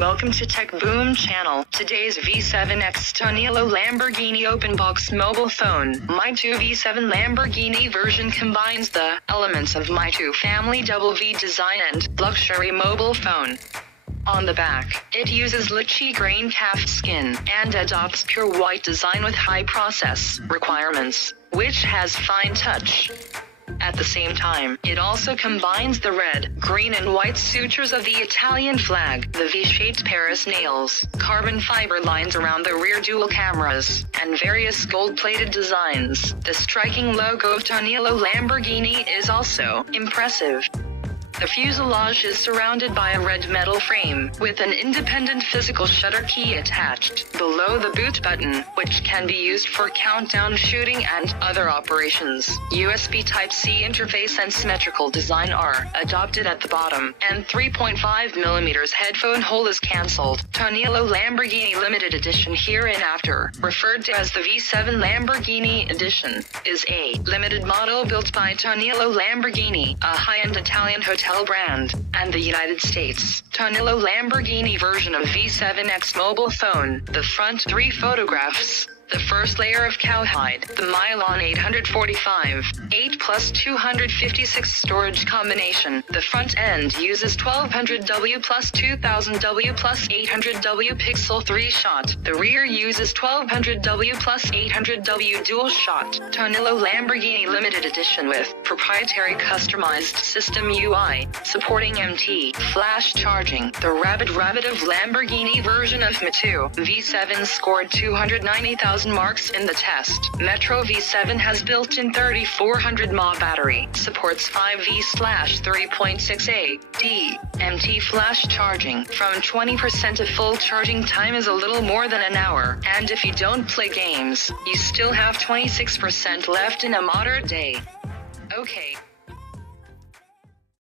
Welcome to Tech Boom channel. Today's V7X Tonino Lamborghini open box mobile phone. Meitu V7 Lamborghini version combines the elements of Meitu family double V design and luxury mobile phone. On the back, it uses lychee grain calf skin and adopts pure white design with high process requirements, which has fine touch. At the same time, it also combines the red, green and white sutures of the Italian flag, the V-shaped Paris nails, carbon fiber lines around the rear dual cameras, and various gold-plated designs. The striking logo of Tonino Lamborghini is also impressive. The fuselage is surrounded by a red metal frame, with an independent physical shutter key attached below the boot button, which can be used for countdown shooting and other operations. USB Type-C interface and symmetrical design are adopted at the bottom, and 3.5mm headphone hole is cancelled. Tonino Lamborghini Limited Edition, hereinafter referred to as the V7 Lamborghini Edition, is a limited model built by Tonino Lamborghini, a high-end Italian hotel brand, and the United States. Tonino Lamborghini version of V7X mobile phone. The front 3 photographs. The first layer of cowhide, the Mylon 845, 8 plus 256 storage combination. The front end uses 1200W plus 2000W plus 800W pixel 3 shot. The rear uses 1200W plus 800W dual shot. Tonino Lamborghini Limited Edition with proprietary customized system UI, supporting MT, flash charging. The Rabbit of Lamborghini version of Meitu V7 scored 290,000 marks in the test. Metro V7 has built-in 3400 mAh battery, supports 5V/3.6A/D MT flash charging. From 20% to full charging time is a little more than an hour, and if you don't play games, you still have 26% left in a moderate day. Okay.